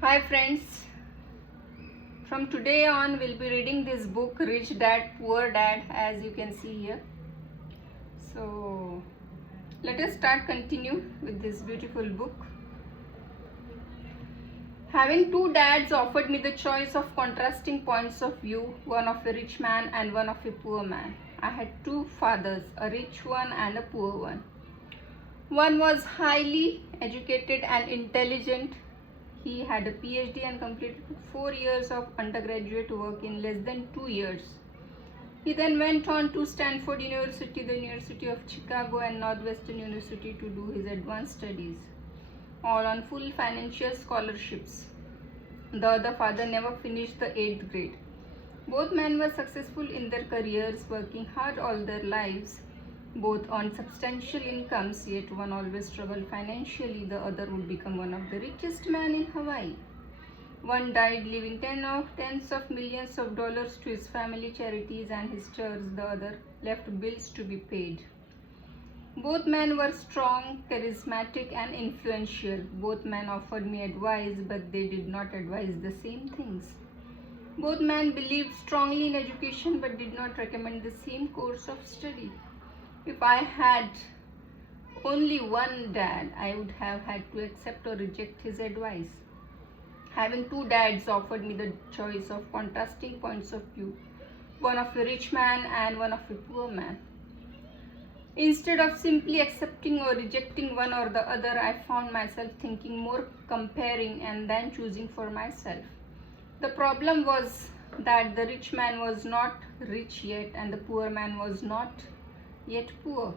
Hi friends, from today on we'll be reading this book Rich Dad Poor Dad, as you can see here. So let us continue with this beautiful book. Having two dads offered me the choice of contrasting points of view, one of a rich man and one of a poor man. I had two fathers, a rich one and a poor one. One was highly educated and intelligent. He had a PhD and completed 4 years of undergraduate work in less than 2 years. He then went on to Stanford University, the University of Chicago, and Northwestern University to do his advanced studies, all on full financial scholarships. The other father never finished the 8th grade. Both men were successful in their careers, working hard all their lives. Both earned substantial incomes, yet one always struggled financially. The other would become one of the richest men in Hawaii. One died leaving tens of millions of dollars to his family, charities, and his church. The other left bills to be paid. Both men were strong, charismatic, and influential. Both men offered me advice, but they did not advise the same things. Both men believed strongly in education, but did not recommend the same course of study. If I had only one dad, I would have had to accept or reject his advice. Having two dads offered me the choice of contrasting points of view, one of a rich man and one of a poor man. Instead of simply accepting or rejecting one or the other, I found myself thinking more, comparing, and then choosing for myself. The problem was that the rich man was not rich yet and the poor man was not yet poor.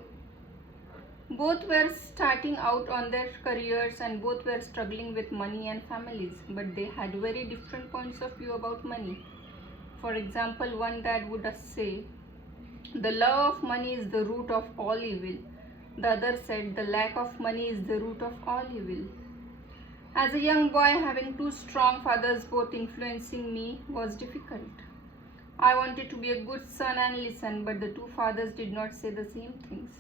Both were starting out on their careers and both were struggling with money and families, but they had very different points of view about money. For example, one dad would say, "The love of money is the root of all evil." The other said, "The lack of money is the root of all evil." As a young boy, having two strong fathers both influencing me was difficult. I wanted to be a good son and listen, but the two fathers did not say the same things.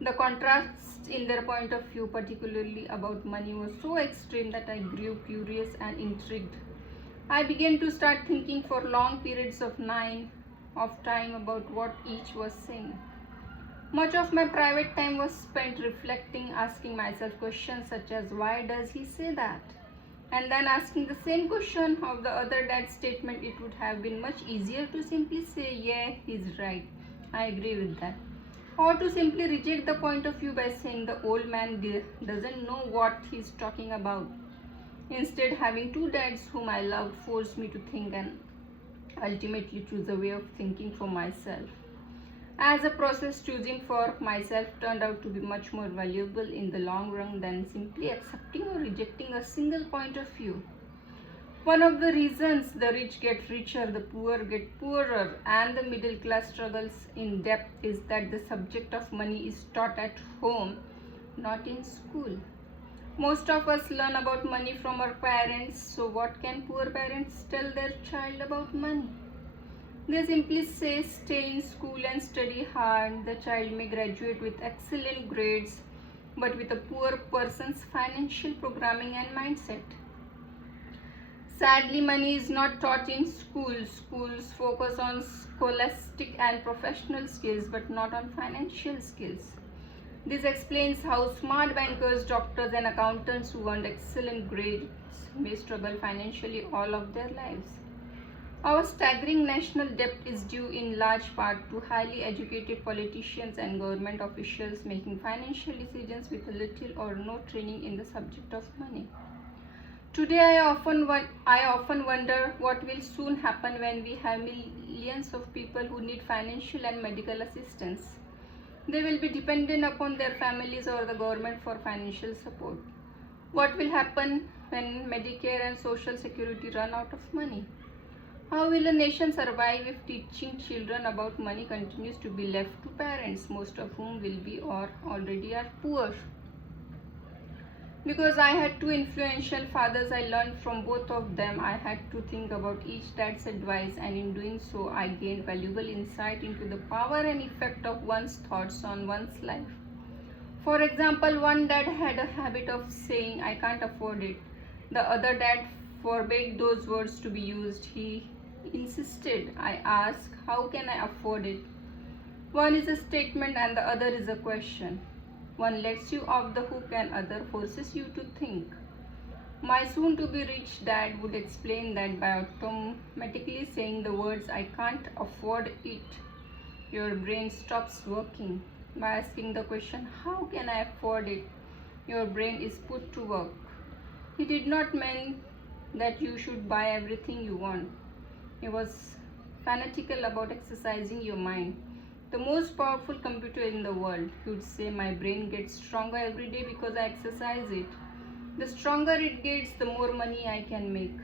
The contrast in their point of view, particularly about money, was so extreme that I grew curious and intrigued. I began to start thinking for long periods of time about what each was saying. Much of my private time was spent reflecting, asking myself questions such as, why does he say that? And then asking the same question of the other dad's statement. It would have been much easier to simply say, yeah, he's right, I agree with that. Or to simply reject the point of view by saying the old man doesn't know what he's talking about. Instead, having two dads whom I loved forced me to think and ultimately choose a way of thinking for myself. As a process, choosing for myself turned out to be much more valuable in the long run than simply accepting or rejecting a single point of view. One of the reasons the rich get richer, the poor get poorer, and the middle class struggles in depth is that the subject of money is taught at home, not in school. Most of us learn about money from our parents, so what can poor parents tell their child about money? They simply say, stay in school and study hard. The child may graduate with excellent grades, but with a poor person's financial programming and mindset. Sadly, money is not taught in schools. Schools focus on scholastic and professional skills, but not on financial skills. This explains how smart bankers, doctors, and accountants who earned excellent grades may struggle financially all of their lives. Our staggering national debt is due in large part to highly educated politicians and government officials making financial decisions with little or no training in the subject of money. Today, I often wonder what will soon happen when we have millions of people who need financial and medical assistance. They will be dependent upon their families or the government for financial support. What will happen when Medicare and Social Security run out of money? How will a nation survive if teaching children about money continues to be left to parents, most of whom will be or already are poor? Because I had two influential fathers, I learned from both of them. I had to think about each dad's advice, and in doing so, I gained valuable insight into the power and effect of one's thoughts on one's life. For example, one dad had a habit of saying, I can't afford it. The other dad forbade those words to be used. He insisted. I asked, how can I afford it? One is a statement and the other is a question. One lets you off the hook and other forces you to think. My soon-to-be rich dad would explain that by automatically saying the words, I can't afford it, your brain stops working. By asking the question, how can I afford it, your brain is put to work. He did not mean that you should buy everything you want. He was fanatical about exercising your mind. The most powerful computer in the world. He would say, my brain gets stronger every day because I exercise it. The stronger it gets, the more money I can make.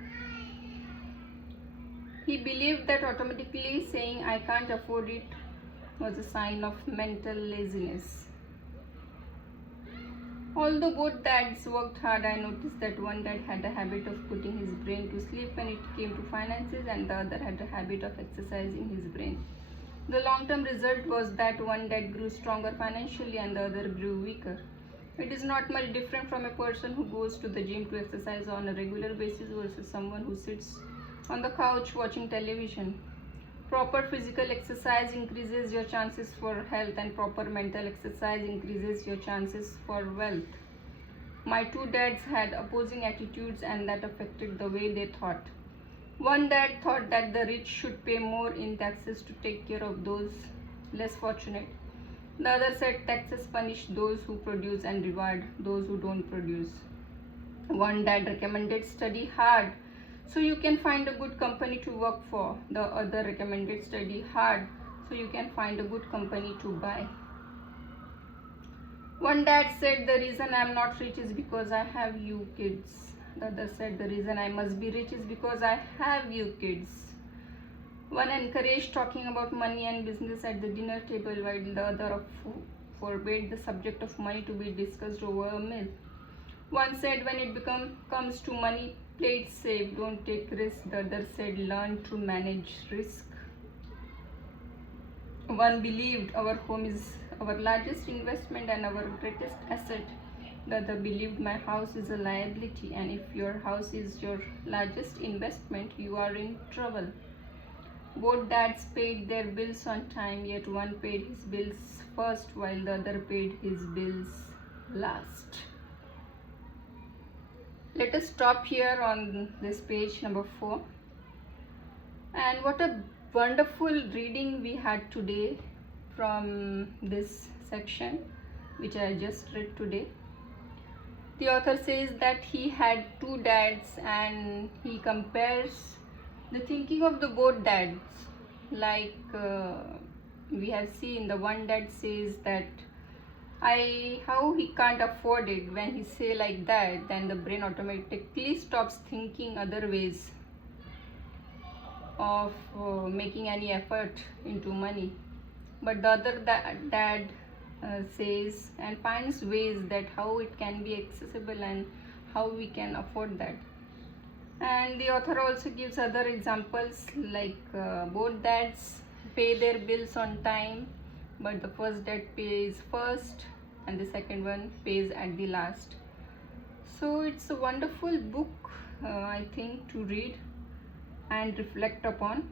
He believed that automatically saying I can't afford it was a sign of mental laziness. Although both dads worked hard, I noticed that one dad had a habit of putting his brain to sleep when it came to finances, and the other had a habit of exercising his brain. The long-term result was that one dad grew stronger financially and the other grew weaker. It is not much different from a person who goes to the gym to exercise on a regular basis versus someone who sits on the couch watching television. Proper physical exercise increases your chances for health, and proper mental exercise increases your chances for wealth. My two dads had opposing attitudes, and that affected the way they thought. One dad thought that the rich should pay more in taxes to take care of those less fortunate. The other said taxes punish those who produce and reward those who don't produce. One dad recommended study hard so you can find a good company to work for. The other recommended study hard so you can find a good company to buy. One dad said the reason I am not rich is because I have you kids. The other said the reason I must be rich is because I have you kids. One encouraged talking about money and business at the dinner table, while the other forbade the subject of money to be discussed over a meal. One said when it comes to money, play it safe, don't take risks. The other said learn to manage risk. One believed our home is our largest investment and our greatest asset. The other believed my house is a liability, and if your house is your largest investment, you are in trouble. Both dads paid their bills on time, yet one paid his bills first while the other paid his bills last. Let us stop here on this page number 4. And what a wonderful reading we had today from this section, which I just read today. The author says that he had two dads, and he compares the thinking of the both dads. Like we have seen, the one dad says that how he can't afford it. When he say like that, then the brain automatically stops thinking other ways of making any effort into money. But the other dad says and finds ways that how it can be accessible and how we can afford that. And the author also gives other examples, like both dads pay their bills on time, but the first dad pays first and the second one pays at the last. So it's a wonderful book, I think, to read and reflect upon.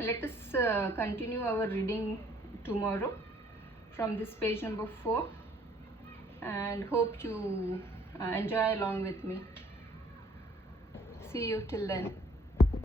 Let us continue our reading tomorrow from this page number 4, and hope you enjoy along with me. See you till then.